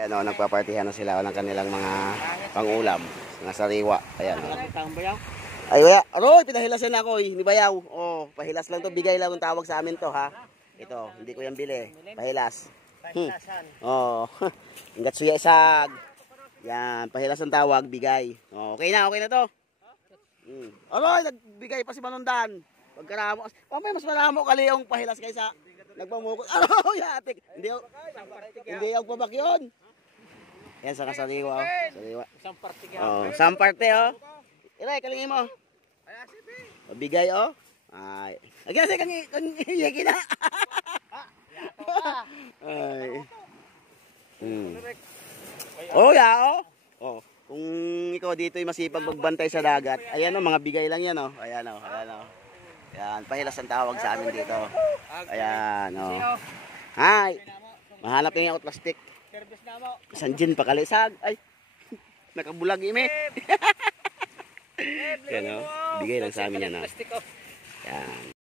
Ayan o, nagpapartihan na sila ng kanilang mga pangulam. Mga sariwa. Ayan o. Ay, wala. Aroy, pinahilasan ako eh. Ni Bayaw. Oh, pahilas lang to. Bigay lang ang tawag sa amin to ha. Ito, hindi ko yan bili. Pahilas. Oh, ingat suya isag. Yan, pahilas ang tawag, bigay. Oh, okay na to. Aroy, nagbigay pa si Manundan. Pagkaramo. Oh, may mas maramo kali yung pahilas kaysa nagpamukot. Aroy, atik. Hindi yung pabak yun. Yan sa kasaliwa. Saliwa. Isang parte oh. Iray, kalingin mo. Bigay oh. Ay. Agyan kasi kang iyagi na. Ay. Oh, ya oh. Oh, kung ikaw dito ay masipag magbantay sa dagat, ayan oh, mga bigay lang yan oh. Ayan oh, ayan oh. Yan, pahilas ang tawag sa amin dito. Ayan oh. Hi. Mahanap niya ako plastic. Isang gin pa kalisag. Ay. Nakabulag ime. Yan oh. Bigay lang sa amin yan oh. Yan.